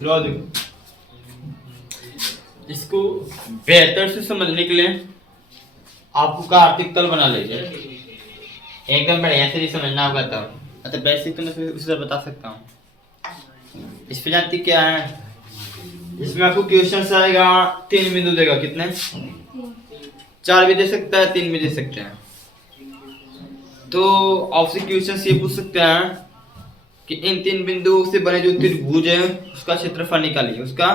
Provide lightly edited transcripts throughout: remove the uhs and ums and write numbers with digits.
लो देखो, इसको बेहतर से समझने के लिए आपको कार्तिक तल बना लीजिए। एकदम बढ़िया से नहीं समझना होगा तब, मतलब बेसिक तो मैं उसी तरह बता सकता हूँ। इस पे जानती क्या है, इसमें आपको क्वेश्चन आएगा, 3 बिंदु देगा। कितने? 4 भी दे सकता है, 3 भी दे सकते हैं। तो आपसे क्वेश्चन ये पूछ सकते हैं कि इन 3 बिंदुओं से बने जो त्रिभुज है उसका क्षेत्रफल निकालिए उसका।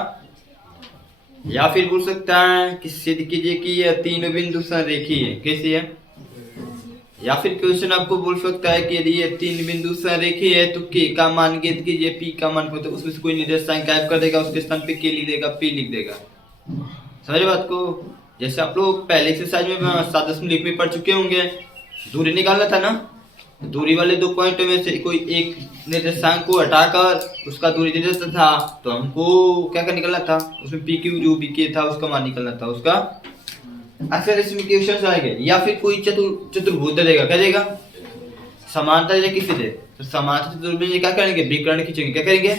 या फिर पूछ सकता है कि सिद्ध कीजिए कि यह तीनों बिंदु संरेखीय है। कैसी है? या फिर क्वेश्चन आपको बोल सकता है कि यदि ये 3 बिंदु संरेखीय है तो के का मान ज्ञात कीजिए, पी का मान को, तो उसमें से कोई निर्देशांक गायब कर देगा, उसके स्थान पे के लिख देगा, पी लिख देगा। समझे बात को? जैसे आप लोग पहले एक्सरसाइज में 7 में पढ़ चुके होंगे, दूरी निकालना था ना, दूरी वाले 2 पॉइंट में से कोई एक निर्देशांक को हटाकर उसका दूरी दे देता था, तो हमको क्या क्या निकलना था, उसमें पी क्यू जो भी के था उसका मान निकलना था उसका। अक्सर इसमें क्वेश्चन आएंगे। या फिर कोई चतुर्भुज दे देगा, क्या देगा? समांतर दे किसी दे, तो समांतर चतुर्भुज में क्या करेंगे? विकर्ण खींचेंगे। क्या करेंगे?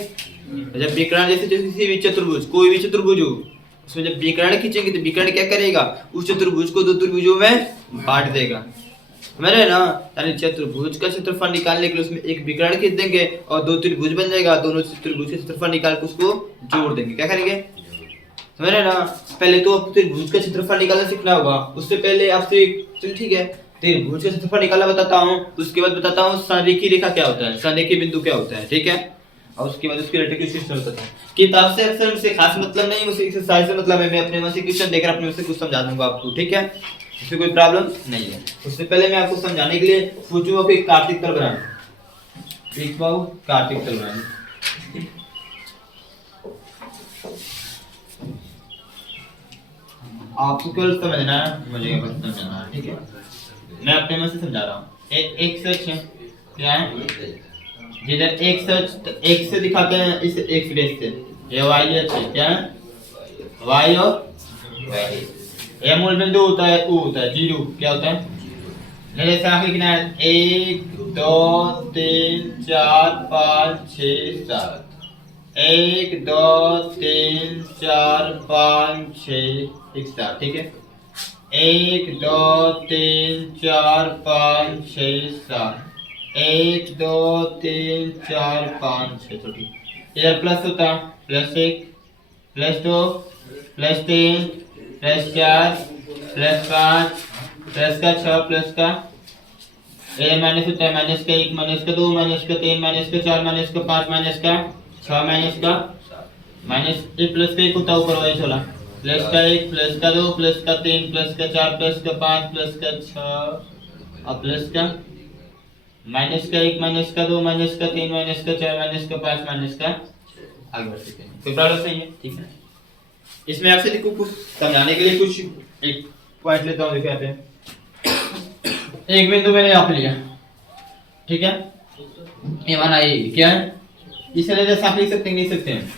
जब विकर्ण जैसे किसी भी चतुर्भुज, कोई भी चतुर्भुज हो, उसमें जब विकर्ण खींचेंगे तो विकर्ण क्या करेगा? उस चतुर्भुज को 2 त्रिभुजों में बांट देगा। समझ ना? यानी चतुर्भुज का क्षेत्रफल निकालने के लिए उसमें एक विकर्ण खींच देंगे और 2 त्रिभुज बन जाएगा, दोनों त्रिभुज के क्षेत्रफल निकाल के उसको जोड़ देंगे। क्या करेंगे? समझ रहे ना? पहले तो आपको त्रिभुज का क्षेत्रफल निकालना सीखना होगा। उससे पहले आपसे, चल ठीक है, त्रिभुज का क्षेत्रफल निकालना बताता हूँ, उसके बाद बताता हूँ संरेखीय रेखा क्या होता है, संरेखीय बिंदु क्या होता है, ठीक है? और उसके बाद उसकी रिलेटिव सिस्टम बताता हूँ। किताब से अक्सर मुझसे खास मतलब नहीं, मुझसे एक्सरसाइज से मतलब है। मैं अपने मन से क्वेश्चन देकर अपने मन से कुछ समझा दूंगा आपको, ठीक है? इसमें कोई प्रॉब्लम नहीं है। उससे पहले मैं आपको समझाने के लिए सोचूंगा कि कार्तिक तल बनाना, एक बाबू कार्तिक तल बनाना। आपको केवल समझना है, मुझे बस समझना है, ठीक है? मैं अपने मन से समझा रहा हूँ। एक सच है, क्या है? जिधर एक सच तो एक से दिखाते हैं, इसे एक फ्रेश से, ये वाई है, क्या है? वाई और वाई। ये मूल बिंदु होता है, u होता है, 0 क्या होता है? मेरे साथ लिखना है 1 2 3 4 5 6 7। 1 2 3 4 5 6 7, ठीक है? 1 2 3 4 5 6 7। 1 2 3 4 5 6, तो ठीक। इधर प्लस होता, +1 +2 +3 +4 +5 प्लस का 6 प्लस का माइनस होता है, माइनस का 1 माइनस का 2 माइनस का 3 माइनस का 4 माइनस का 5 माइनस का 6 माइनस का माइनस एक प्लस का 1 होता है ऊपर वाले छोला, प्लस का 1 प्लस का 2 प्लस का 3 प्लस का 4 प्लस का 5 प्लस का 6 और प्लस का माइनस का 1 माइनस का 2 माइनस का 3 माइनस का 4 माइनस का 5 माइनस का, आगे बढ़ सकते हैं। कोई प्रॉब्लम नहीं है, ठीक है? इसमें आपसे देखो कुछ समझाने के लिए कुछ एक पॉइंट लेता हूँ, देखो यहाँ पे एक बिंदु मैंने यहाँ पे लिया, ठीक है? ये माना ये क्या है? इसे ले साफ लिख सकते हैं, नहीं सकते हैं?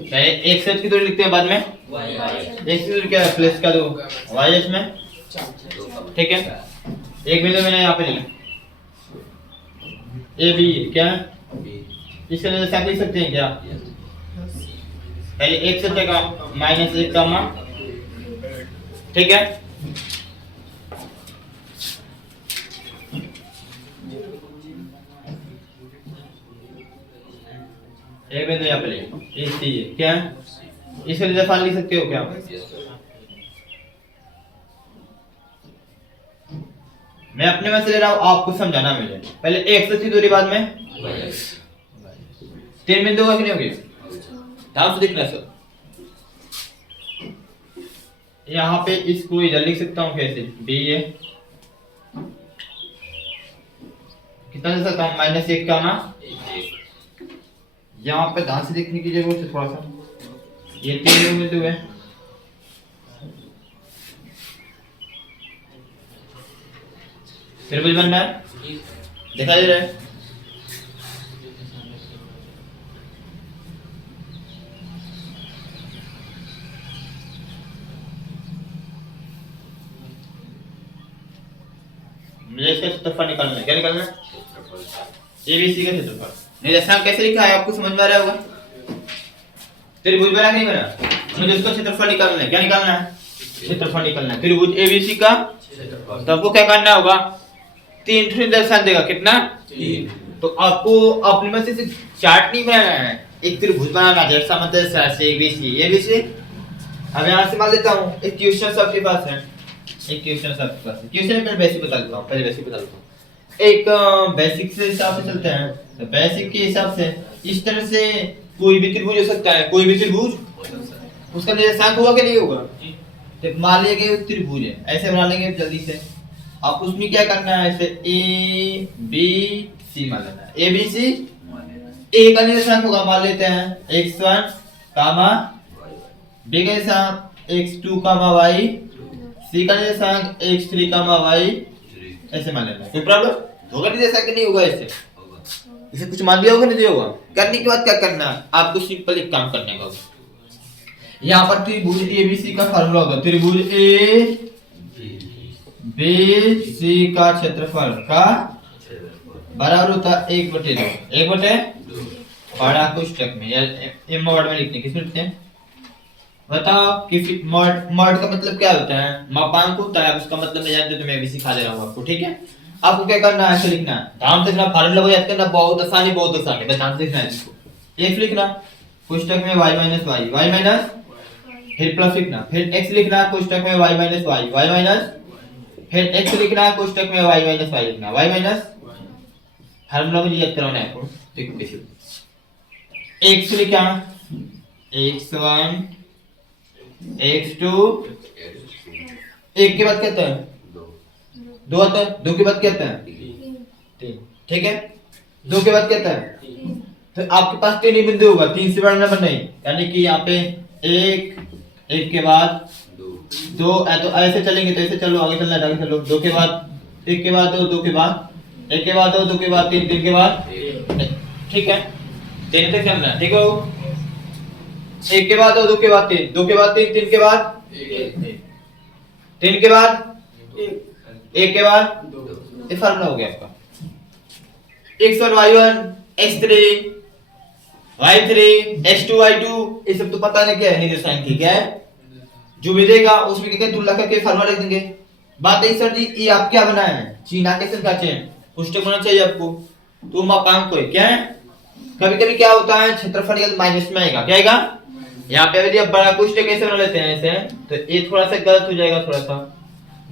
क्या एक सेट की दूरी लिखते हैं बाद में, एक की दूरी क्या है? प्लस का 2 वाई में, ठीक है? एक बिंदु मैंने यहाँ पे लिया, ए बी, क्या है? इसके लिए साफ लिख सकते हैं क्या? पहले एक से का -1 का मान, ठीक है? एक बिंदु यहाँ पे ले, क्या है? इसके लिए फाल लिख सकते हो क्या? मैं अपने में से ले रहा हूँ, आपको समझाना मुझे। पहले एक से दूरी, बाद में 3 बिंदु का, कितने हो गए? ध्यान से देखना सर। यहाँ पे इसको इधर लिख सकता हूँ, कैसे? बी है, कितना दे सकता हूँ? -1 का ना, यहाँ पे ध्यान से देखने की जरूरत है थोड़ा सा। ये 3 बिंदु है, त्रिभुज बन रहा है, दिखाई दे रहा है? मुझे इसका क्षेत्रफल निकालना है। क्या निकालना है? एबीसी का क्षेत्रफल। निर्देशांक कैसे लिखा है आपको समझ में आ रहा होगा। त्रिभुज बना नहीं बना, मुझे उसका क्षेत्रफल निकालना है। क्या निकालना है? क्षेत्रफल निकालना है त्रिभुज एबीसी का। तो आपको क्या करना होगा, 3 निर्देशांक देगा, कितना? 3। तो आपको अपने में से चार्ट नहीं बनाना है, एक त्रिभुज बनाना है। जैसा मतलब एबीसी एबीसी। अब यहाँ से मान लेता हूँ एक क्वेश्चन आपके पास है, एक क्वेश्चन आपके पास है। क्वेश्चन मैं बेसिक बता देता हूँ, पहले बेसिक बता देता हूँ। एक बेसिक से हिसाब से चलते हैं। तो बेसिक के हिसाब से इस तरह से कोई भी त्रिभुज हो सकता है, कोई भी त्रिभुज, उसका निर्देशांक होगा कि नहीं होगा? तो मान लिया कि एक त्रिभुज है, ऐसे बना लेंगे जल्दी से। आप उसमें क्या करना है, ऐसे ए बी सी मान लेना है। ए बी सी, ए का निर्देशांक होगा, मान लेते हैं x1 कामा, बी का निर्देशांक x2 कामा y, सी का निर्देशांक x3 कामा y, ऐसे मान लेना है। कोई प्रॉब्लम होगा नहीं? जैसा कि नहीं होगा ऐसे, इसे कुछ मान लिया होगा नहीं दिया होगा। करने के बाद क्या करना है आपको, सिंपल एक काम करने का। यहाँ पर त्रिभुज एबीसी का फार्मूला होगा, त्रिभुज ए बी सी का क्षेत्रफल का बराबर होता है 1/2। 1/2 बड़ा कोष्ठक में या एम वर्ड में लिखते हैं, किसमें लिखते हैं बताओ? कि मॉड का मतलब क्या होता है? मापांक होता है। उसका मतलब मैं जानते तो मैं भी सिखा दे रहा हूँ आपको, ठीक है। आपको क्या करना है, ऐसे लिखना है, ध्यान से लिखना, फार्मूला को याद करना, बहुत आसानी, बहुत आसानी, बस ध्यान से लिखना है इसको। एक लिखना कोष्ठक में y minus y, y minus, फिर प्लस लिखना, फिर x लिखना कोष्ठक में y minus y, y minus, फिर x लिखना कोष्ठक में y माइनस y लिखना, y माइनस। फार्मूला मुझे याद करवाना है आपको, देखो कैसे। x लिखा, x1 x2, एक के बाद कहते हैं 2 आता है, 2 के बाद कहते हैं 3, ठीक है। 2 के बाद कहता है, तो आपके पास 3 ही बिंदु होगा, 3 से बड़ा नंबर नहीं। यानी कि यहाँ पे 1 के बाद 2, तो ऐसे चलेंगे तो ऐसे चलो, आगे चलना है आगे चलो। 2 के बाद 1 के बाद 2, 2 के बाद 1 के बाद 2, 2 के बाद 3, 3 के बाद, ठीक है। 3 तक चलना है, ठीक है। 1 के बाद 2, 2 के बाद 3, 2 के बाद 3, 3 के बाद 3 के बाद 1 के बाद 2। ये फार्मूला हो गया आपका। x1 y1 x3 y3 x2 y2, ये सब तो पता नहीं क्या है, निर्देशांक की क्या है, जो मिलेगा उसमें क्या तुलना करके फार्मूला लिख देंगे। बात है सर जी, ये आप क्या बनाए हैं, चीना के संख्या चेन पुस्तक बनाना चाहिए आपको। तो मापांक को क्या है, कभी-कभी क्या होता है, क्षेत्रफल या माइनस में आएगा, क्या आएगा यहाँ पे। यदि आप बड़ा कोष्ठक कैसे बना लेते हैं ऐसे, तो ये थोड़ा सा गलत हो जाएगा। थोड़ा सा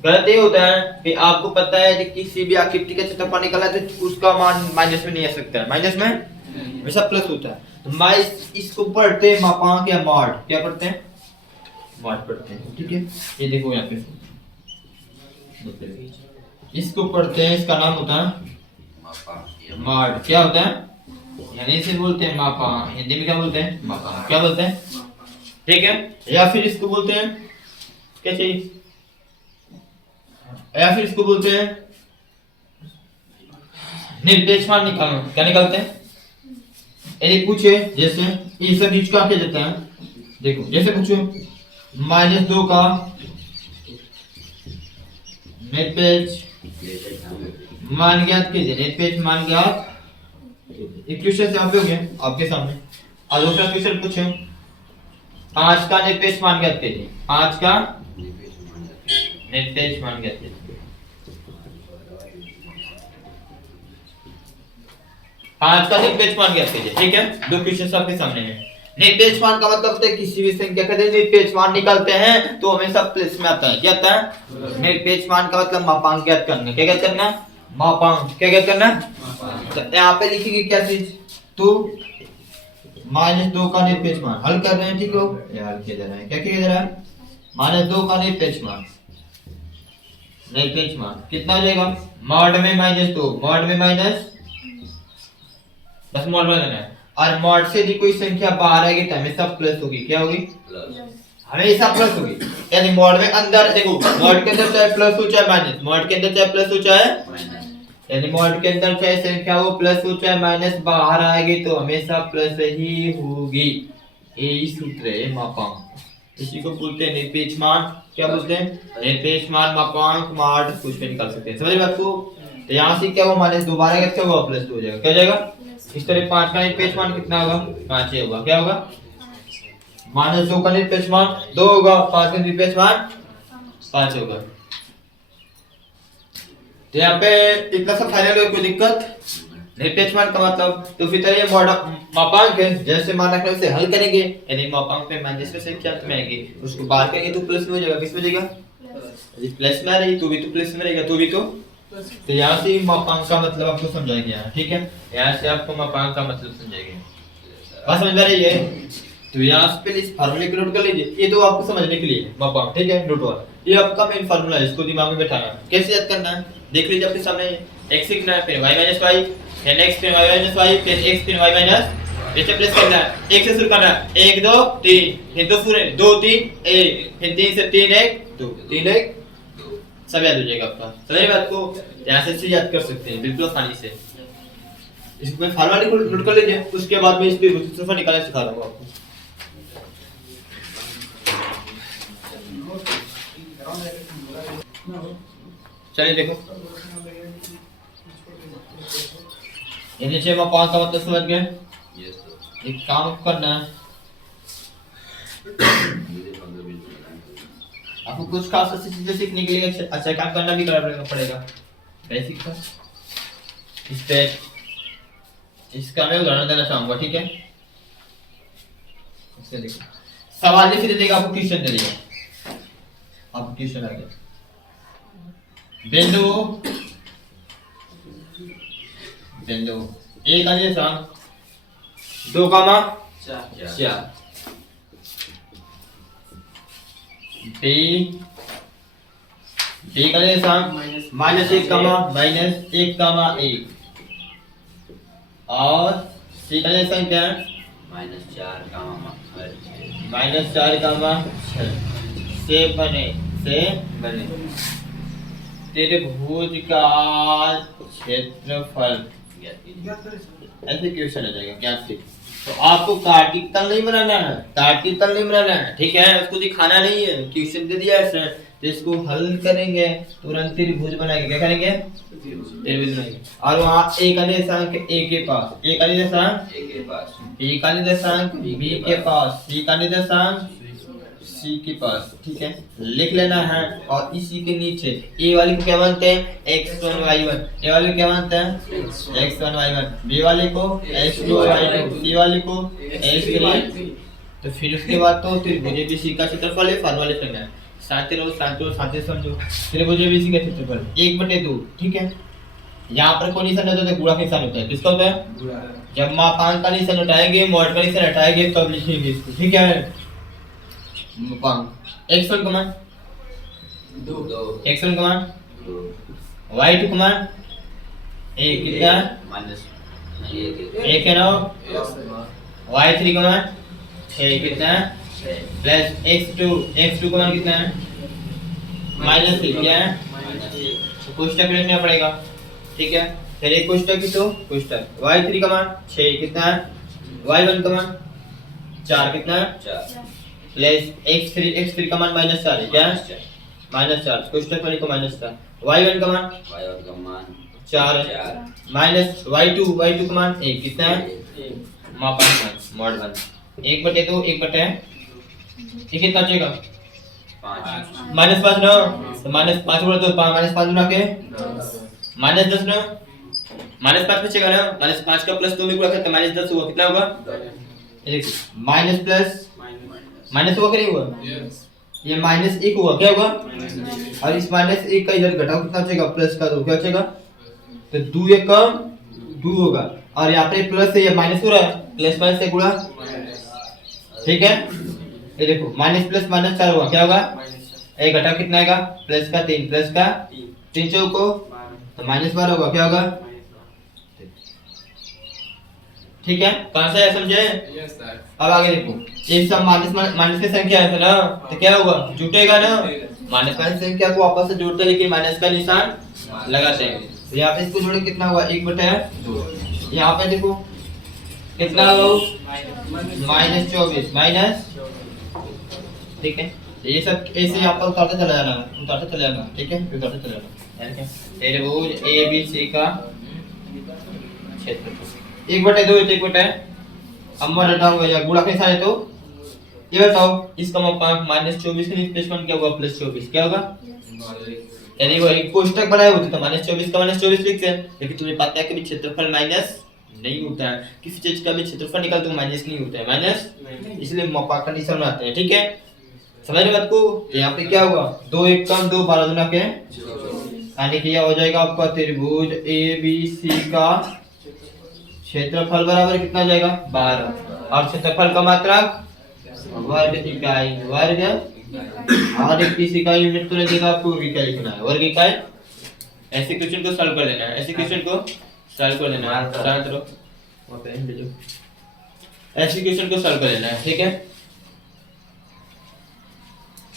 गलत ये होता है कि आपको पता है कि किसी भी आकृति का क्षेत्रफल निकाला है तो उसका मान माइनस में नहीं आ सकता है, माइनस में हमेशा प्लस होता है। तो माइनस इसको पढ़ते हैं मापांक या मॉड, क्या पढ़ते हैं, मॉड पढ़ते हैं, ठीक है। ये देखो यहाँ पे इसको पढ़ते हैं, इसका नाम होता है मॉड। क्या होता है, यानी इसे बोलते हैं मापांक, हिंदी में क्या बोलते हैं, मापांक, क्या बोलते हैं, ठीक है। या फिर इसको बोलते हैं क्या चाहिए, या फिर इसको बोलते हैं निरपेक्ष मान निकालना। क्या निकालते हैं, यदि पूछे जैसे ये सब बीच का क्या देता है, देखो जैसे पूछो -2 का निरपेक्ष मान ज्ञात कीजिए, निरपेक्ष मान ज्ञात। एक क्वेश्चन से आप हो गया आपके सामने। और दूसरा क्वेश्चन पूछो 5 का निरपेक्ष मान ज्ञात कीजिए, 5 का निरपेक्ष मान ज्ञात कीजिए। 5 का निरपेक्ष मान ज्ञात कीजिए, ठीक है। दो क्वेश्चन आपके सामने हैं। निरपेक्ष मान का मतलब होता है किसी भी संख्या का निरपेक्ष मान निकालते हैं तो हमेशा प्लस में आता है। क्या आता है, निरपेक्ष मान का मतलब मापांक ज्ञात करना। क्या ज्ञात करना, मापांक। क्या ज्ञात करना, तो यहाँ पे लिखेंगे क्या चीज, तो -2 का निरपेक्ष मान हल कर रहे हैं, ठीक हो, ये हल किया जा रहा है। क्या किया जा रहा है, -2 का निरपेक्ष मान, निरपेक्ष मान कितना हो जाएगा, मॉड में -2, मॉड में माइनस, बस मॉड में लेना है। और मॉड से यदि कोई संख्या बाहर आएगी तो हमेशा प्लस होगी। क्या होगी, हमेशा प्लस होगी। यानी मॉड में अंदर देखो, मॉड के अंदर चाहे प्लस हो चाहे माइनस, मॉड के अंदर चाहे प्लस हो चाहे माइनस, यानी मॉड के अंदर चाहे संख्या हो प्लस हो चाहे माइनस, बाहर आएगी तो हमेशा प्लस ही होगी। यही सूत्र है मापांक। इसी को बोलते हैं निरपेक्ष मान। क्या बोलते हैं, निरपेक्ष मान, मापांक, मॉड, कुछ भी निकाल सकते हैं। समझ में आपको। तो यहाँ से क्या हुआ माइनस 2 बार आएगा, क्या होगा प्लस 2 हो जाएगा, क्या हो जाएगा। इस तरह 5 का निरपेक्ष मान कितना होगा, 5 ही होगा, क्या होगा माइनस 2 का निरपेक्ष मान 2 होगा, 5 का निरपेक्ष मान 5 होगा। तो यहाँ पे इतना सा फाइनल हो, कोई दिक्कत निरपेक्ष मान का मतलब। तो फिर तरह ये मापांक है, जैसे मान रखना उसे हल करेंगे, यानी मापांक पे माइनस में से क्या में आएंगे उसको बाहर करेंगे तो प्लस में हो जाएगा, किस में जाएगा प्लस में आ रही, तू भी तो प्लस में रहेगा, तू भी तो यहाँ से मापांक का मतलब आपको समझाएंगे यहाँ, ठीक है। यहाँ से आपको मापांक का मतलब समझाएंगे, बात समझ में रही है। तो यहाँ से पहले इस फार्मूले को नोट कर लीजिए, ये तो आपको समझने के लिए मापांक, ठीक है, नोट वाला ये आपका मेन फार्मूला है, इसको दिमाग में बैठाना है। कैसे याद करना है देख लीजिए आपके सामने, x लिखना है, फिर y - y, फिर x, फिर y - y, फिर x, फिर y - जैसे प्लस करना है, 1 से शुरू करना है, 1 2 3, फिर 2 पूरे 2 3 1, फिर 3 से 3 1 2 3 1 सब याद हो जाएगा आपका, समझे बात को। यहाँ से याद कर सकते हैं बिल्कुल आसानी से। इसमें फार्मूला को नोट कर लीजिए, उसके बाद में इस पे सूत्र निकालना सिखा रहा हूँ आपको। चलिए देखो, ये नीचे में 5 का मतलब समझ गए। एक काम करना है, आपको कुछ खास चीजें सीखने के लिए अच्छा काम करना भी करना पड़ेगा, बेसिक का। इस पे इसका मैं उदाहरण देना चाहूंगा, ठीक है। इससे देखो सवाल लिख देगा, आपको क्वेश्चन दे देगा, आपको क्वेश्चन आ गया। बिंदु बिंदु ए का निर्देशांक 2, 4, बी का निर्देशांक -1, -1, -1 और सी का निर्देशांक क्या है -4, -4, से बने त्रिभुज का क्षेत्रफल, ऐसे क्वेश्चन आ जाएगा ज्ञात से। तो आपको कार्तिक तल नहीं बनाना है, कार्तिक तल नहीं बनाना है, ठीक है, उसको दिखाना नहीं है, क्वेश्चन दे दिया है तो इसको हल करेंगे, तुरंत त्रिभुज बनाएंगे, क्या करेंगे त्रिभुज बनाएंगे। और वहाँ ए का निर्देशांक ए के पास, ए का निर्देशांक ए के पास, बी का निर्देशांक बी के पास, सी का निर्देशांक सी के पास, ठीक है, लिख लेना है। और इसी के नीचे ए वाले को क्या मानते हैं x1 y1, ए वाले को क्या मानते हैं x1 y1, बी वाले को x2 y2, सी वाले को x3। तो फिर उसके बाद तो त्रिभुज ABC का क्षेत्रफल है, फार्मूला लिखना है, शांति रहो शांति समझो। त्रिभुज ABC का क्षेत्रफल 1/2, ठीक है। यहाँ पर कौन निशान होता है, गुणा का निशान होता है, किसका होता है जब मापांक का निशान हटाएंगे, मॉड का निशान हटाएंगे तब लिखेंगे इसको, ठीक है। x1 कमान 2, x1 कमान 2, y2 कमान 1 कितना -1 है ना, y3 कमान 6 कितना प्लस x2 कमान कितना है -3 क्या है, तो कोष्टक लिखना पड़ेगा, ठीक है। फिर एक कोष्टक की तो कोष्टक y3 कमान 6 कितना है, y1 कमान 4 कितना है 4 प्लस x3 का मान -4 है, क्या -4, कोष्टक वाले को -4, y1 का मान 4 है, माइनस y2 का मान 1 कितना है मापांक मॉड 1 1/2 1/, ठीक है, कितना बचेगा -5 ना, तो -5 बोला तो -5 गुना के -10 ना, -5 बचेगा ना, -5 का प्लस 2 में गुणा करते -10 हुआ, कितना होगा माइनस प्लस माइनस हुआ क्या हुआ ये -1 हुआ, क्या होगा और इस -1 का इधर घटाओ, कितना बचेगा प्लस का 2, क्या बचेगा तो 2 1 कम 2 होगा, और यहाँ पे प्लस है, ये माइनस हो रहा है, प्लस माइनस से गुणा, ठीक है। ये देखो माइनस प्लस -4 हुआ, क्या होगा एक घटाओ कितना आएगा प्लस का 3, प्लस का 3 चौको तो -12 होगा, क्या होगा, ठीक है। कौन सा है समझे? Yes sir. अब आगे देखो, ये सब माइनस की संख्या है ना, तो क्या होगा जुटेगा ना, माइनस का संख्या को आपस से जोड़ते लेकिन माइनस का निशान लगाते हैं, तो यहाँ पे इसको जोड़े कितना हुआ 1/2, यहाँ पे देखो कितना हो -24 माइनस, ठीक है। ये सब ऐसे यहाँ पर उतारते चला जाना, ठीक है, उतारते चला जाना त्रिभुज ए बी सी का क्षेत्रफल 1/2 है, 1/2 है। अब मैं हटाऊंगा या गुणा कैसा है, तो ये बताओ इसका मापांक -24 के नीचे +1 क्या होगा, +24 क्या होगा, यानी वो एक कोष्ठक बनाए होते तो -24 का -24 लिखते हैं, लेकिन तुम्हें पता है कि भी क्षेत्रफल माइनस नहीं होता है, किसी चीज का भी क्षेत्रफल निकाल तो माइनस नहीं होता है, माइनस, इसलिए मापांक का निशान बनाते हैं, ठीक है, समझ रहे बात को। यहाँ पे क्या होगा, 2 1 कम 2 12 दूना के, यानी कि यह हो जाएगा आपका त्रिभुज ए बी सी का क्षेत्रफल बराबर कितना हो जाएगा, 12, और क्षेत्रफल का मात्रक वर्ग इकाई, वर्ग और एक किसी का यूनिट तो नहीं देगा आपको, इकाई लिखना है, वर्ग इकाई। ऐसे क्वेश्चन को सॉल्व कर देना है, ऐसे क्वेश्चन को सॉल्व कर देना है, शांत रहो वहां पे भेजो, ऐसे क्वेश्चन को सॉल्व कर देना है, ठीक है।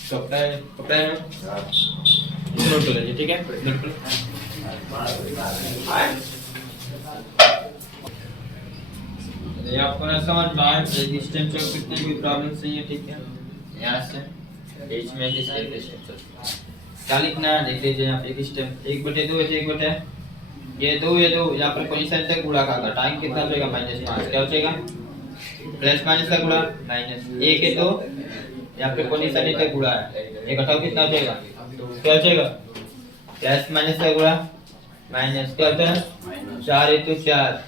कपड़ा है नोट कर लीजिए, ठीक है, नोट कर ये आपको ना समझ में आए, रेजिस्टेंस चेक कितने कोई प्रॉब्लम सही है, ठीक है। यहाँ से बीच में किस रेजिस्टेंस क्या लिखना है, देख लीजिए यहाँ पे एक स्टेप 1/2 है, 1/2 ये 2 यहाँ पर कोई साइन तक गुणा का टाइम कितना हो जाएगा, -5 क्या हो जाएगा, प्लस माइनस का गुणा माइनस 1 है, तो यहाँ पे कोई साइन तक गुणा है, ये घटाओ कितना हो जाएगा, क्या हो जाएगा, प्लस माइनस का गुणा माइनस क्या होता है, 4 है तो 4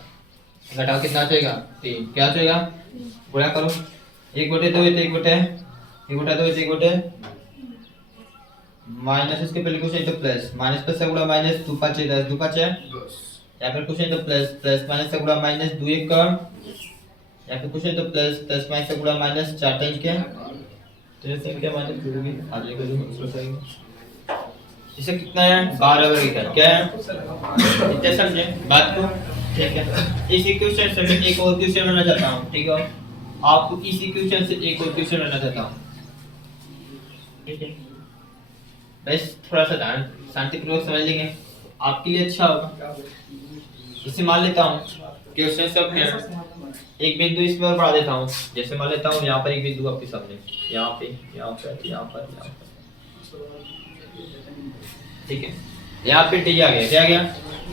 घटाओ कितना हो जाएगा, 3 क्या हो जाएगा, गुणा करो 1/2 है तो 1/2 1/2 माइनस, इसके पहले कुछ नहीं तो प्लस, माइनस प्लस से गुणा माइनस 2 5 10 2 5 यहाँ पर कुछ नहीं तो प्लस, प्लस माइनस से गुणा माइनस 2 1 का, यहाँ पे कुछ नहीं तो प्लस, प्लस माइनस से गुणा माइनस 4 3 के, तो ये संख्या माइनस जुड़ेगी आगे को दूसरा करेंगे, इसे कितना है 12 वर्ग का, क्या है इतना समझे बात को, ठीक है। इसी क्वेश्चन से मैं एक और क्वेश्चन बनाना चाहता हूँ, ठीक है, आपको इसी क्वेश्चन से एक और क्वेश्चन बनाना चाहता हूँ, ठीक है, बस थोड़ा सा ध्यान शांतिपूर्वक समझ लेंगे आपके लिए अच्छा होगा। इसे मान लेता हूँ क्वेश्चन सब है, एक बिंदु इसमें और बढ़ा देता हूँ, जैसे मान लेता हूँ यहाँ पर एक बिंदु आपके सामने, यहाँ पे यहाँ पर यहाँ पर यहाँ पर, ठीक है, यहाँ पे टी आ गया, क्या आ गया,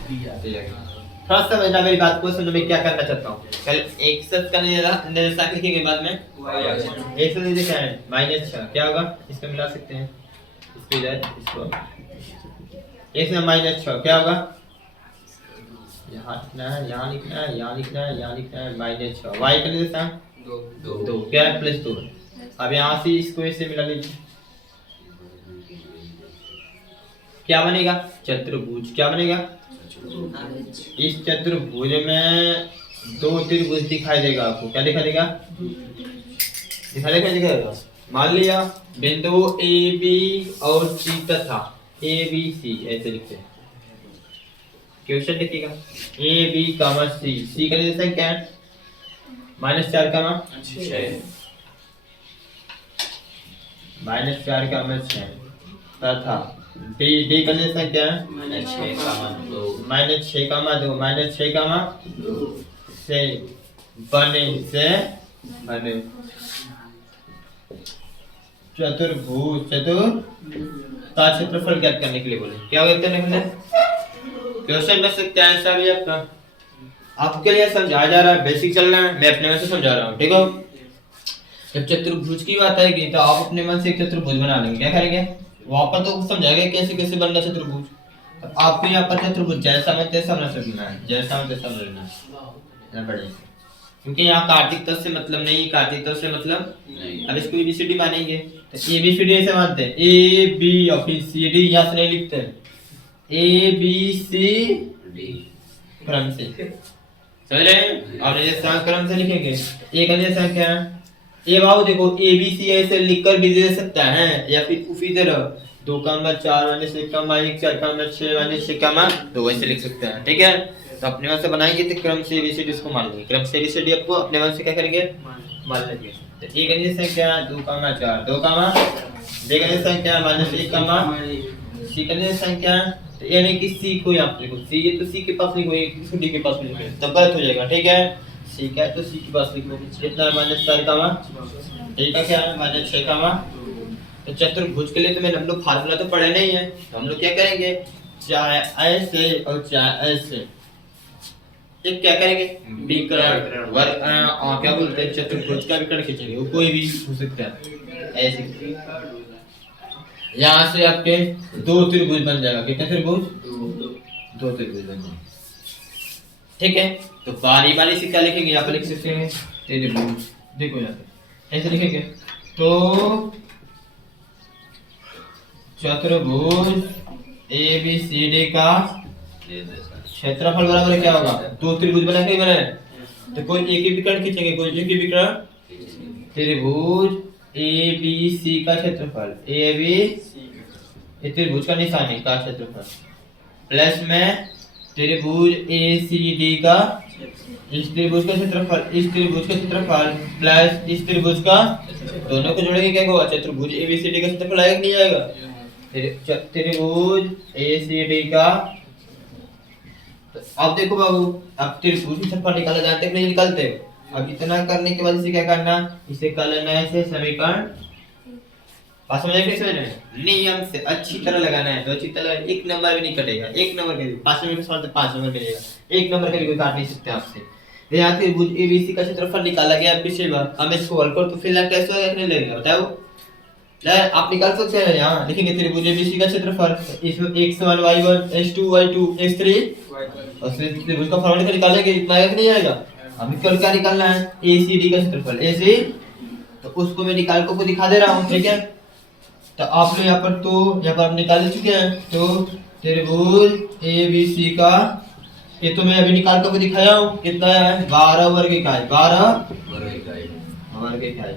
टी आ गया। थोड़ा सा समझना मेरी बात को, समझो मैं क्या करना चाहता हूँ, पहले एक शब्द का निर्देशांक लिखेंगे, बाद में एक शब्द निर्देशांक क्या है -6 क्या होगा, इसको मिला सकते हैं, इसको इधर इसको एक से -6 क्या होगा, यहाँ लिखना है, यहाँ लिखना है, यहाँ लिखना है, यहाँ लिखना है, -6 y का निर्देशांक 2 क्या है +2। अब यहाँ से इसको इससे मिला लीजिए, क्या बनेगा, चतुर्भुज, क्या बनेगा, इस चतुर्भुज में 2 त्रिभुज दिखाई देगा आपको, क्या दिखाई देगा, दिखाएगा, मान लिया बिंदु ए बी और सी तथा ए बी सी ऐसे लिखते हैं, क्वेश्चन लिखिएगा ए बी कामा सी, सी का निर्देशांक क्या है -4 कामा 6, -4 कामा 6 तथा डी डी का निर्देशांक क्या है -6 कामा 2, -6 कामा 2 -6 कामा 2 से बने चतुर्भुज का क्षेत्रफल ज्ञात करने के लिए बोले, क्या कहते हैं क्वेश्चन में से क्या आंसर है आपका, आपके लिए समझाया जा रहा है, बेसिक चल रहा है, मैं अपने मन से समझा रहा हूँ, ठीक है। जब चतुर्भुज की बात आएगी तो आप अपने मन से एक चतुर्भुज बना लेंगे, क्या करेंगे, वहां पर तो समझाएगा कैसे कैसे बनना चतुर्भुज, आपको यहाँ पर चतुर्भुज जैसा मैं तैसा बना सकना है, जैसा मैं तैसा बनाना है, क्योंकि यहाँ कार्तिक तत्व से मतलब नहीं, कार्तिक तत्व से मतलब नहीं, अब इसको एबीसीडी मानेंगे तो एबीसीडी ऐसे मानते हैं, ए बी और फिर सी डी, यहाँ से नहीं लिखते हैं, ए बी सी डी क्रम से, समझ रहे हैं, और निर्देशांक क्रम से लिखेंगे, ए का निर्देशांक क्या है, ए बाबू देखो ए बी सी ऐसे लिखकर भी दे सकता है, या फिर उसी तरह 2 का मान 4 -1 4 का मान 6 -6 का मान 2 ऐसे लिख सकते हैं, ठीक है। तो अपने मन से बनाएंगे तो क्रम से एबीसीडी इसको मान लेंगे, क्रम से एबीसीडी आपको अपने मन से क्या करेंगे मान लेंगे, तो ए का निर्देशांक क्या है 2 का मान 4 2 का मान, बी का निर्देशांक क्या है -1 का मान, सी का निर्देशांक क्या है, तो यानी कि सी को यहाँ पे लिखो, सी है तो सी के पास लिखो, इसको डी के पास में लिखो, तब गलत हो जाएगा, ठीक है। सी का है तो सी के पास लिखो, कितना -4 का मान, डी का क्या है -6 का मान। तो चतुर्भुज के लिए तो मैंने हम लोग फार्मूला तो पढ़े नहीं है, तो हम लोग क्या करेंगे चाहे ऐसे और चाहे ऐसे, एक क्या करेंगे विकर्ण वर्ग क्या बोलते हैं चतुर्भुज का विकर्ण खींचेंगे, वो कोई भी हो सकता है ऐसे। यहाँ से आपके दो त्रिभुज बन जाएगा, कितने त्रिभुज, दो त्रिभुज बन जाएंगे। ठीक है, तो बारी बारी से क्या लिखेंगे, यहाँ पर लिख सकते हैं त्रिभुज, देखो यहाँ पे ऐसे लिखेंगे, तो चतुर्भुज ए बी सी डी का क्षेत्रफल बराबर क्या होगा, दो त्रिभुज बना के बनाए, तो कोई एक ही विकर्ण खींचेंगे, कोई एक ही विकर्ण, त्रिभुज ए बी सी का क्षेत्रफल, ए बी त्रिभुज का निशानी का क्षेत्रफल, प्लस में त्रिभुज ए सी डी का, इस त्रिभुज का क्षेत्रफल, इस त्रिभुज का क्षेत्रफल प्लस इस त्रिभुज का, दोनों को जोड़ेंगे क्या होगा, चतुर्भुज ए बी सी डी का क्षेत्रफल आएगा कि नहीं आएगा, त्रिभुज ए सी डी का। तो अब देखो बाबू, अब त्रिभुज की क्षेत्रफल निकाला जानते हैं नहीं निकालते हो, अब इतना करने के बाद इसे क्या करना, इसे कर लेना है ऐसे समीकरण, बात समझ आए, समझ रहे, नियम से अच्छी तरह लगाना है, तो अच्छी तरह, एक नंबर भी नहीं कटेगा, एक नंबर के 5 नंबर का सवाल तो 5 नंबर मिलेगा, एक नंबर का भी कोई काट नहीं सकते आपसे। यहाँ त्रिभुज एबीसी का क्षेत्रफल निकाला गया पिछली बार, अब इसको हल करो तो फिर कैसे होगा, कितने लगेगा बताओ, आप निकाल सकते हैं, यहाँ लिखेंगे त्रिभुज एबीसी का क्षेत्रफल, इसमें x1 y1 x2 y2 x3 और फिर त्रिभुज का फॉर्मूला निकालेंगे, इतना आएगा कि नहीं आएगा, हमें कल क्या निकालना है, एसीडी का क्षेत्रफल, एसी, तो उसको मैं निकाल को दिखा दे रहा हूँ, ठीक है, तो आप लोग यहाँ पर, तो यहाँ पर आप निकाल चुके हैं, तो त्रिभुज ए बी सी का, ये तो मैं अभी निकाल कर दिखाया हूँ, कितना है 12 वर्ग इकाई, 12 वर्ग इकाई,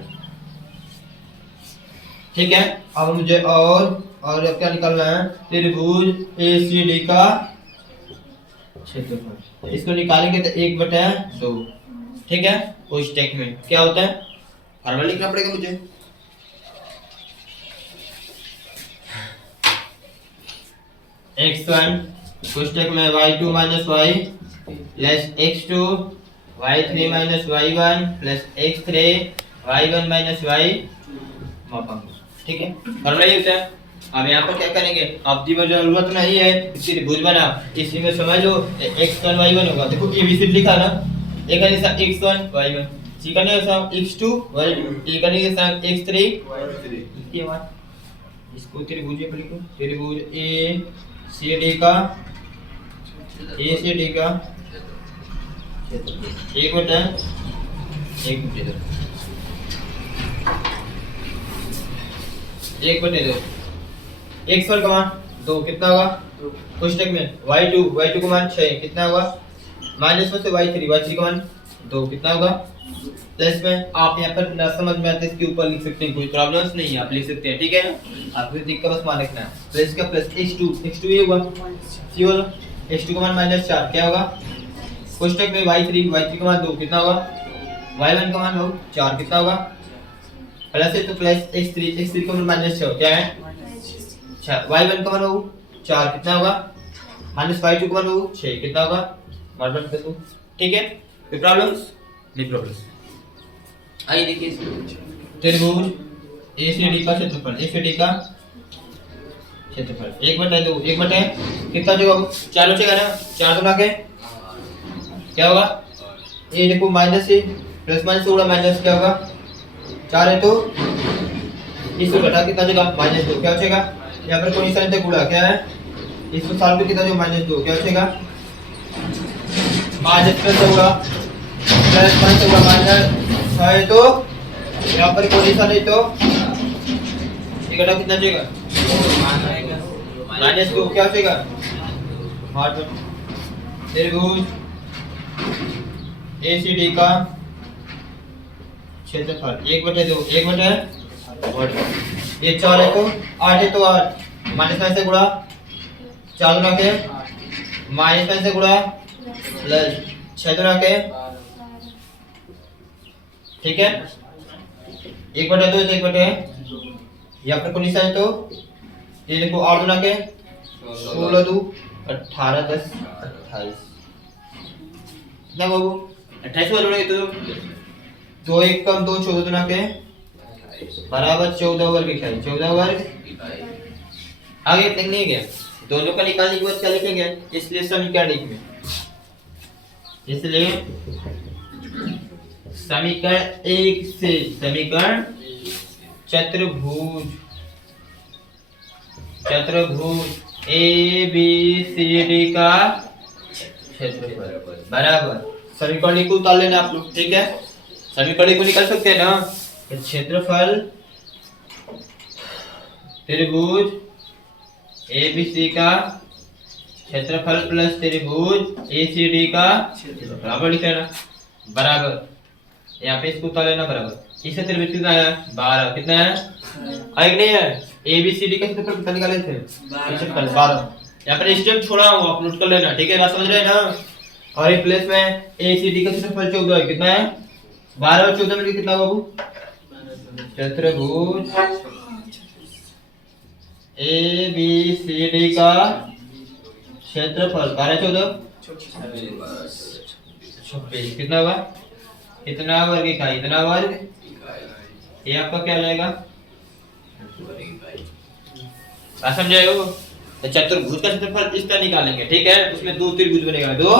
ठीक है। अब मुझे और क्या निकालना है, त्रिभुज ए सी डी का क्षेत्रफल, इसको निकालेंगे तो 1/2, ठीक है, उस टेक में क्या होता है, फॉर्मूला लिखना पड़ेगा मुझे, x1 कोष्टक में y2 minus y plus x2 y3 minus y1 plus x3 y1 minus y मापांक, ठीक है, फॉर्मूला ये होता है। अब यहाँ पर क्या करेंगे, अब दी जरूरत नहीं है त्रिभुज बना, इसी में समझ लो x1 y1 होगा, देखो एबीसी लिखा ना, एक है जैसा x1 y1, सी का नहीं जैसा x2 y2, टी का नहीं जैसा x3 y3, इसको त्रिभुज पे लिखो, त्रिभुज ए सी डी का, ए सी डी का एक बटा एक बटे दो, x वर्ग का मान 2 कितना होगा, कोष्टक में y2 का मान 6 कितना होगा, माइनस में से y3 का मान 2 कितना होगा, प्लस में आप यहाँ पर ना समझ में आते इसके ऊपर लिख सकते हैं, कोई प्रॉब्लम्स नहीं है, आप लिख सकते हैं, ठीक है, आपको दिक्कत बस मान रखना है, प्लस का प्लस x2 ये होगा, सी होगा, x2 का मान -4 क्या होगा, कोष्टक में y3 का मान 2 कितना होगा, y1 का मान 4 कितना होगा, प्लस है तो प्लस x3 का मान -6 क्या है, y1 का मान 4 कितना होगा, माइनस y2 का मान 6 कितना होगा, मार्क कर दो, ठीक है, कोई प्रॉब्लम्स नहीं, प्रॉब्लम्स आइए देखिए, त्रिभुज एसीडी का क्षेत्रफल, एसीडी का क्षेत्रफल 1/2, 1 कितना जो 4 बचेगा ना, 4 गुना के क्या होगा, ये देखो माइनस से प्लस माइनस से उड़ा माइनस क्या होगा, 4 है तो इसको घटा कितना जगह -2 क्या बचेगा, यहाँ पर कोई निशान तक गुणा क्या है, इसको साल पे कितना जो -2 क्या बचेगा, 5 प्लस होगा प्लस 5 होगा -6 है तो यहाँ पर कोई निशान नहीं तो ये घटा कितना बचेगा, -2 क्या बचेगा, त्रिभुज एसीडी का क्षेत्रफल 1/2, 1/8, ये 4 है तो 8 है तो 8 माइनस से गुणा, 4 गुना के माइनस से गुणा प्लस 6 गुना के, ठीक है, 1/2 तो 1/2, यहाँ पर कोई निशान है तो ये देखो 8 गुना के 16 2 18 10 28 कितना बाबू 28 को जोड़ेंगे तो 2 1 कम 2 14 गुना के बराबर 14 वर्ग इकाई, 14 वर्ग आगे तक नहीं गया, दोनों का निकालने के बाद क्या लिखेंगे, इसलिए समीकरण एक में, इसलिए समीकरण एक से समीकरण चतुर्भुज ए बी सी डी का क्षेत्रफल बराबर, समीकरण को उतार लेना आप लोग, ठीक है। समीकरण को निकाल सकते हैं ना, क्षेत्रफल त्रिभुज एबीसी का क्षेत्रफल प्लस त्रिभुज एसीडी का बराबर लिख लेना, बराबर यहाँ पे इसको उतार लेना बराबर। इससे त्रिभुज कितना है 12, कितना है आएगा नहीं है, एबीसीडी का क्षेत्रफल कितना निकाले थे 12, यहाँ पर स्टेप छोड़ा हूँ आप नोट कर लेना, ठीक है, बात समझ रहे हैं ना। और एक प्लेस में एसीडी का क्षेत्रफल 14 है, कितना है 12 और 14 मिलकर कितना बाबू, चतुर्भुज ए बी सी डी का क्षेत्रफल 12 14 26, कितना होगा, इतना वर्ग इकाई, इतना वर्ग, ये आपका क्या आ जाएगा, समझे हो। तो चतुर्भुज का क्षेत्रफल इसका निकालेंगे, ठीक है, उसमें दो त्रिभुज बनेगा, दो।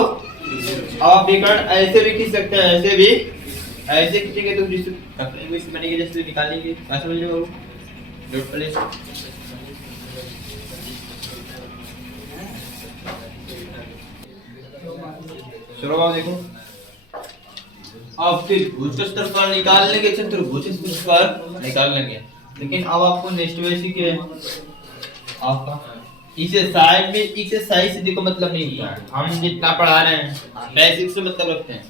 आप विकर्ण ऐसे भी खींच सकते हैं, ऐसे भी, ऐसे खींचेंगे तो जिस बनेगी जैसे निकालेंगे, समझ लो नोट कर ले। चलो बाबू देखो, अब त्रिभुज का क्षेत्रफल निकाल लेंगे, चतुर्भुज का क्षेत्रफल निकाल लेंगे, लेकिन अब आपको नेक्स्ट बेसिक है आपका, इसे साइड में इसे साइड से देखो मतलब नहीं होता है, हम जितना पढ़ा रहे हैं बेसिक से मतलब रखते हैं,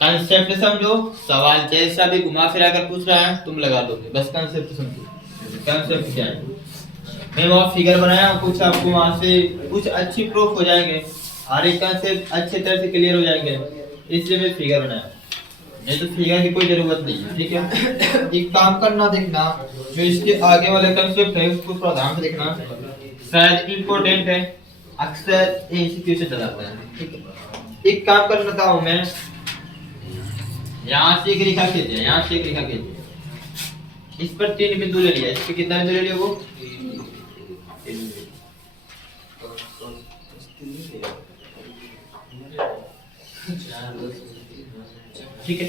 कांसेप्ट समझो, सवाल जैसा भी घुमा फिरा कर पूछ रहा है तुम लगा दोगे, बस कांसेप्ट समझो, कांसेप्ट क्या है। मैं वहाँ फिगर बनाया कुछ, आपको वहाँ से कुछ अच्छी प्रूफ हो जाएंगे, हर एक कांसेप्ट अच्छे तरह से क्लियर हो जाएंगे, इसलिए मैं फिगर बनाया, नहीं तो फिगर की कोई जरूरत नहीं है, ठीक है। एक काम करना, देखना जो इसके आगे वाले कांसेप्ट है उसको थोड़ा ध्यान से देखना, शायद इम्पोर्टेंट है, अक्सर एमसीक्यू से चलाता है, ठीक है। एक काम करना था मैं, यहाँ से एक रेखा खींचे, यहाँ से एक रेखा खींचे, इस पर 3 बिंदु ले लिया, इस पे कितना बिंदु ले लिया वो, ठीक है,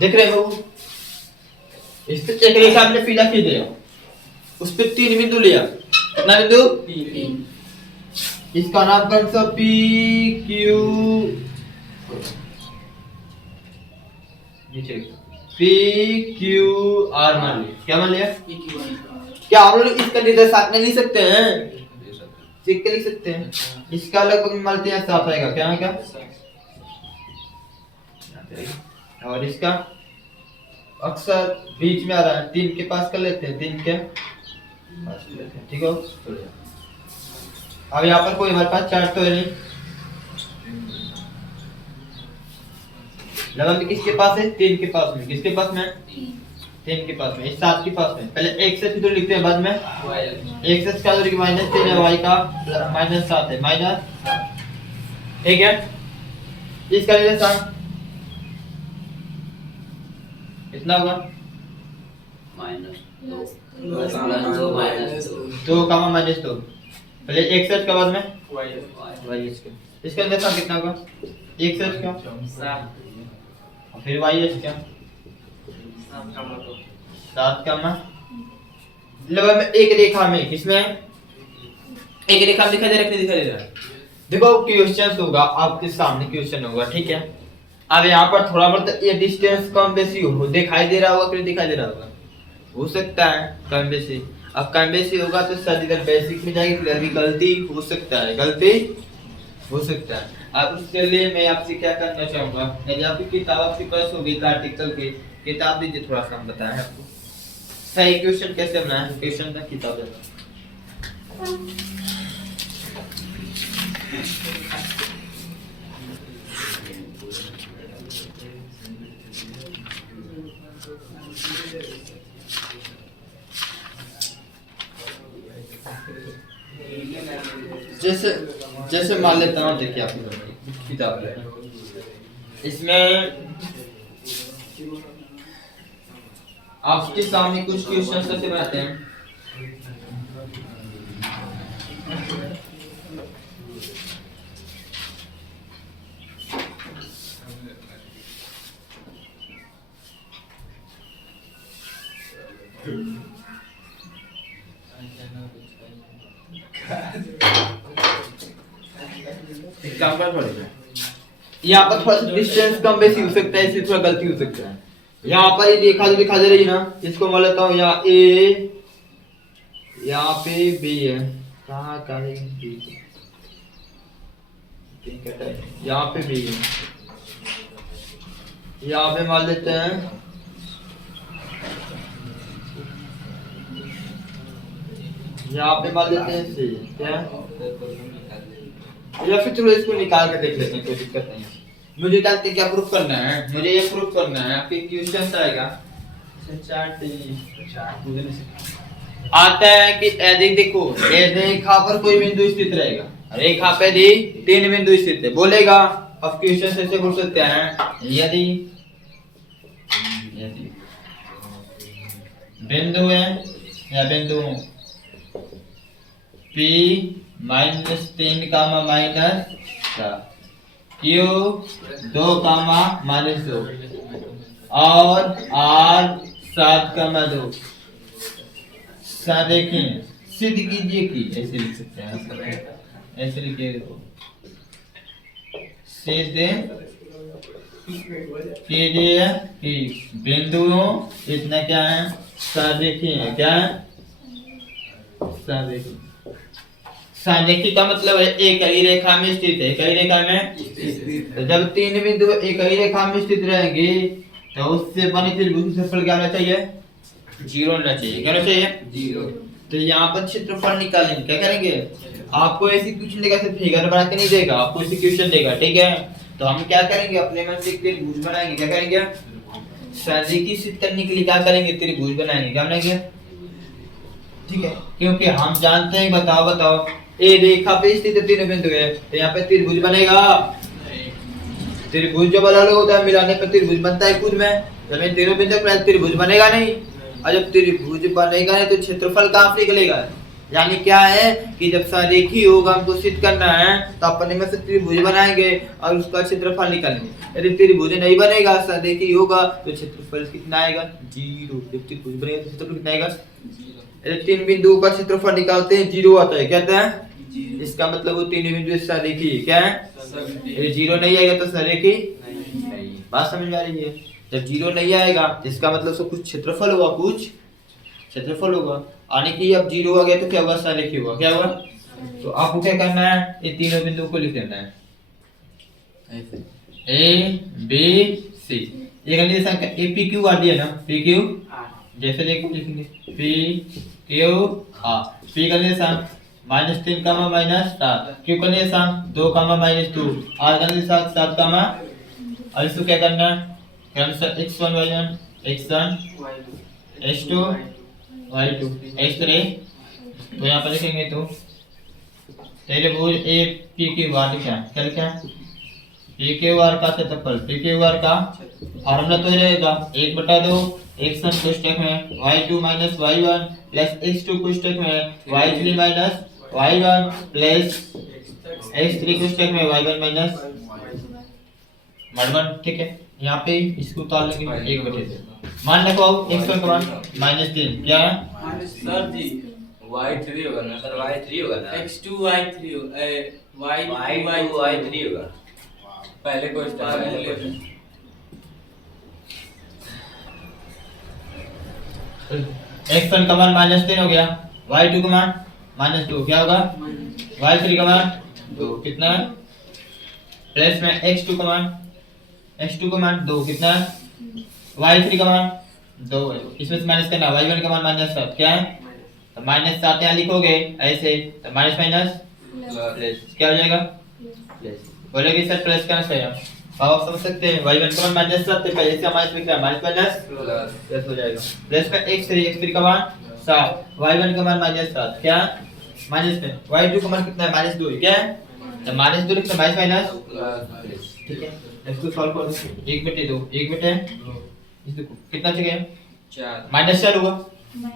देख रहे हो, इस पे एक रेखा हमने फीला खींच दिया, उस पे 3 बिंदु लिया, कितना बिंदु 3, इसका नाम कौन सा, P Q, P Q are मान लिया, क्या मान लिया, क्या आप लोग इसका निर्देशांक नहीं लिख सकते हैं, लिख के लिख सकते हैं, इसका लगभग मानते हैं 7 आएगा, क्या आएगा, और इसका अक्सर बीच में आ रहा है, 3 के पास कर लेते हैं, 3 के पास कर लेते हैं, ठीक है। अब यहाँ पर कोई हमारे पास चार्ट तो है नहीं, लगभग किसके पास है, 3 के पास में, किसके पास में, 3 के पास में, 7 के पास में, पहले एक्स की दूरी लिखते हैं, बाद में एक्स का दूरी -3 है, वाई का -7 है, माइनस, ठीक है। इसका निर्देशांक कितना होगा, -2 का -2, पहले एक्स का बाद में वाई, इसका निर्देशांक कितना होगा, एक्स का और फिर वाई क्या 7 का लगभग में एक रेखा में, किसमें एक रेखा में दिखाई दे रहा है, दिखाई दे रहा है, देखो क्वेश्चन होगा आपके सामने, क्वेश्चन होगा, ठीक है। अब यहाँ पर थोड़ा बहुत ये डिस्टेंस कम बेसी हो दिखाई दे रहा होगा कि दिखाई दे रहा होगा, हो सकता है कम बेसी, अब कम बेसी होगा तो सर इधर बेसिक में जाएगी, फिर भी गलती हो सकता है, गलती हो सकता है। अब उसके लिए मैं आपसे क्या करना चाहूंगा, यदि आपकी किताब आपके पास होगी आर्टिकल की किताब दीजिए, थोड़ा सा हम बताएं आपको सही क्वेश्चन कैसे बनाए, क्वेश्चन का किताब है। जैसे जैसे मान लेता हूँ, देखिए आपकी किताब है, इसमें आपके सामने कुछ क्वेश्चन कैसे बनाते हैं, एग्जांपल पढ़िए। यहाँ पर थोड़ा डिस्टेंस कम बेसी हो सकता है, इसलिए थोड़ा गलती हो सकता है। यहाँ पर ये दिखा दे रही है ना, इसको मान लेता हूँ यहाँ ए, यहाँ पे बी है, कहाँ है बी, यहाँ पे बी है, यहाँ पे मान लेते हैं यहाँ पे मान लेते हैं सी, क्या या फिर चलो इसको निकाल के देख लेते हैं, कोई दिक्कत नहीं। मुझे जानते क्या प्रूफ करना है, मुझे ये प्रूफ करना है आपके क्वेश्चन आएगा आता है कि यदि देखो रेखा पर कोई बिंदु स्थित रहेगा, रेखा पे दी 3 बिंदु स्थित है बोलेगा। अब क्वेश्चन ऐसे पूछ सकते हैं यदि बिंदु है या बिंदु P -3 कामा -4 Q 2 कामा -2 और R 7 कामा 2 देखें सिद्ध कीजिए कि ऐसे लिख सकते हैं, ऐसे लिखिए देखो सिद्ध कीजिए कि बिंदुओं इतना क्या है सादेखी है, क्या है सादेखी। सादेखी का मतलब है एक ही रेखा में स्थित है, एक ही रेखा में तो जब 3 बिंदु एक ही रेखा में स्थित रहेंगे तो उससे बने त्रिभुज का क्षेत्रफल क्या होना चाहिए, 0 होना चाहिए। क्या होना चाहिए, 0। तो यहाँ पर क्षेत्रफल निकालेंगे, क्या करेंगे, आपको ऐसी क्वेश्चन देगा, सिर्फ फिगर बना के नहीं देगा, आपको ऐसी क्वेश्चन देगा, ठीक है। तो हम क्या करेंगे, अपने मन से त्रिभुज बनाएंगे, क्या करेंगे, सादेखी सिद्ध करने के लिए क्या करेंगे, त्रिभुज बनाएंगे, क्या बनाएंगे, ठीक है। क्योंकि हम जानते हैं, बताओ ए रेखा पे स्थित 3 बिंदु है तो यहाँ पे त्रिभुज बनेगा, त्रिभुज जब अलग होता है मिलाने पर त्रिभुज बनता है खुद में, जब इन तीनों बिंदु पर त्रिभुज बनेगा नहीं, और जब त्रिभुज बनेगा नहीं तो क्षेत्रफल कहाँ से निकलेगा। यानी क्या है कि जब सादेखी होगा हमको सिद्ध करना है तो अपने में से त्रिभुज बनाएंगे और उसका क्षेत्रफल निकालेंगे। यदि त्रिभुज नहीं बनेगा सादेखी होगा तो क्षेत्रफल कितना आएगा, 0। जब त्रिभुज बनेगा तो क्षेत्रफल कितना आएगा, 0। यदि 3 बिंदुओं का क्षेत्रफल निकालते हैं 0 आता है, क्या आता है, इसका मतलब वो 3 बिंदु सादेखी क्या है, यदि 0 नहीं आएगा तो सादेखी नहीं। बात समझ में आ रही है, जब 0 नहीं आएगा इसका मतलब सब कुछ क्षेत्रफल होगा, कुछ क्षेत्रफल होगा, आने की अब 0 आ गया तो क्या होगा, सादेखी होगा, क्या होगा। तो आपको क्या करना है, ये तीनों बिंदुओं को लिख देना है ऐसे ए बी सी, ये कंडीशन का ए पी क्यू आर दिया ना, पी क्यू जैसे लिखेंगे P Q R, P condition -3 comma -7, Q condition 2 comma -2, R condition 7 comma, और इसको क्या करना है क्रमशः x1 y1 x1 x2 y2 x3। तो यहाँ पर लिखेंगे तो त्रिभुज ए पी क्यू आर लिखा है, क्या लिखा है, पी क्यू आर का क्षेत्रफल, पी क्यू आर का फॉर्मूला तो रहेगा 1/2 x1 कोष्ठक में y2 - y1 प्लस x2 कोष्ठक में y3 - y1 प्लस x3 कोष्ठक में y1 - y1, ठीक है। यहाँ पे इसको उतार लेंगे 1/2, मान रखो x1 का मान -3 क्या है सर जी, y3 होगा ना सर, y3 होगा ना, x2 y3 y2 y3 होगा पहले क्वेश्चन। x1 का मान -3 हो गया, y2 का मान -2 क्या होगा, y3 का मान 2 कितना है, प्लस में x2 का मान 2 कितना है, y3 का मान 2 है, इसमें से माइनस करना, y1 का मान -7 क्या है, तो -7 यहाँ लिखोगे ऐसे, तो माइनस प्लस क्या हो जाएगा, प्लस बोलेगी सर प्लस करना चाहिए, आप समझ सकते हैं y1 का मान -7 तो पहले से माइनस लिख रहा है, माइनस प्लस हो जाएगा, प्लस में x3 का मान 7, y1 का मान -7 क्या माइनस में, y2 का मान कितना है -2 क्या है, तो -2 लिखते माइनस, ठीक है। इसको सॉल्व कर दो, 1/2 1/2 कितना चाहिए, 4 -4 होगा,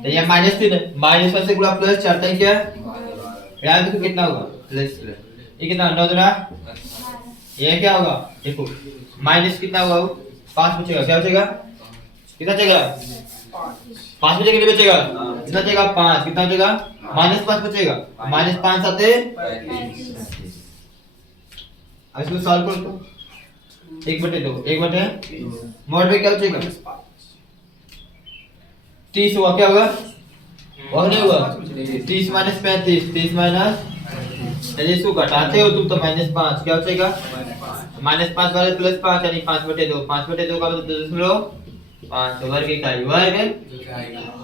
तो ये -3 है, माइनस से गुणा प्लस 4 टाइम क्या है, यहाँ देखो कितना होगा प्लस ये कितना 9 दूना ये क्या होगा देखो माइनस कितना होगा वो 5 बचेगा क्या बचेगा कितना बचेगा 5 बचेगा नहीं बचेगा कितना बचेगा 5 कितना बचेगा -5 बचेगा -5 साथे अब इसको सॉल्व करो तो 1/2 मोड में क्या बचेगा 30 हुआ क्या होगा और नहीं हुआ 30 - 35 30 माइनस यदि इसको घटाते हो तुम तो -5 क्या बचेगा -5 वाले +5 यानी 5/2 5/2 का मतलब 5 वर्ग इकाई वर्ग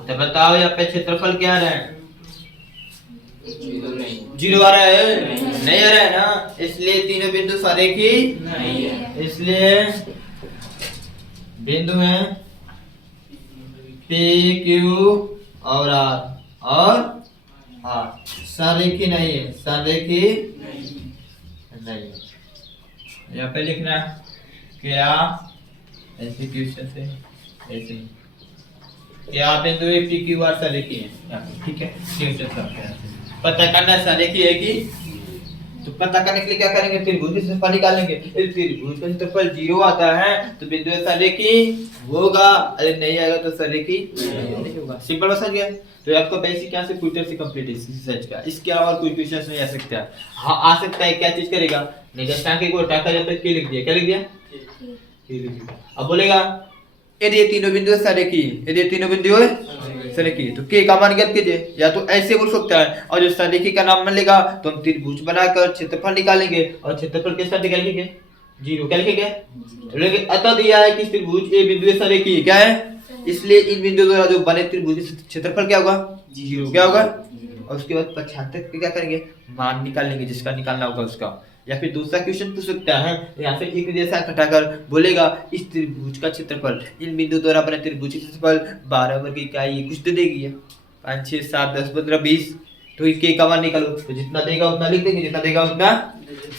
तो बताओ यहाँ पे क्षेत्रफल क्या आ रहा है 0 आ रहा है नहीं आ रहा है ना इसलिए तीनों बिंदु सरेखी नहीं है इसलिए बिंदु है P Q और R और R सरेखी नहीं है सरेखी नहीं है यहाँ पे लिखना क्या ऐसे क्वेश्चन से ऐसे क्या बिंदु P Q R सरेखी है यहाँ पे ठीक है क्वेश्चन का पता करना सरेखी है कि तो पता करने के लिए क्या करेंगे त्रिभुज का क्षेत्रफल निकालेंगे यदि त्रिभुज का क्षेत्रफल 0 आता है तो बिंदु सरेखी होगा अरे नहीं आएगा तो सरेखी नहीं होगा सिंपल बस समझ गए तो आपका बेसिक यहाँ से क्विटर से कंप्लीट है रिसर्च का इसके अलावा कोई क्वेश्चन नहीं आ सकता हाँ आ सकता है क्या चीज करेगा निर्देशांक को हटाकर जब तक के लिख दिया क्या लिख दिया के लिख दिया अब बोलेगा यदि ये तीनों बिंदु सरेखी यदि ये तीनों बिंदु है सरेखी तो के का मान ज्ञात कीजिए या तो ऐसे बोल सकता है और जो सरेखी का नाम मिलेगा तो हम त्रिभुज बनाकर क्षेत्रफल निकालेंगे और क्षेत्रफल के साथ निकालेंगे 0 क्या लिखेंगे लेकिन अतः दिया है कि त्रिभुज ए बिंदु सरेखी है क्या है इसलिए इन बिंदुओं द्वारा जो बने त्रिभुज क्षेत्रफल क्या होगा 0 क्या होगा और उसके बाद पक्षांतर क्या करेंगे मान निकाल लेंगे जिसका निकालना होगा उसका या फिर दूसरा क्वेश्चन पूछ सकता है यहाँ से एक निर्देशांक हटाकर बोलेगा इस त्रिभुज का क्षेत्रफल इन बिंदु द्वारा बने त्रिभुज का क्षेत्रफल 12 वर्ग इकाई ये कुछ दे देगी 5 6 7 10 15 20 तो इसके का मान निकालो तो जितना देगा उतना लिख देंगे जितना देगा उतना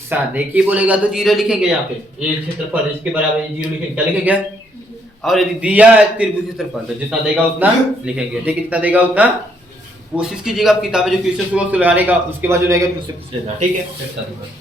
साथ देखिए बोलेगा तो 0 लिखेंगे यहाँ पे ये क्षेत्रफल इसके बराबर 0 लिखेंगे क्या लिखेंगे और यदि दिया है त्रिभुज क्षेत्रफल तो जितना देगा उतना लिखेंगे ठीक है जितना देगा उतना कोशिश कीजिएगा आप किताबें जो क्वेश्चन लगाने का उसके बाद जो रहेगा उससे पूछ लेना ठीक है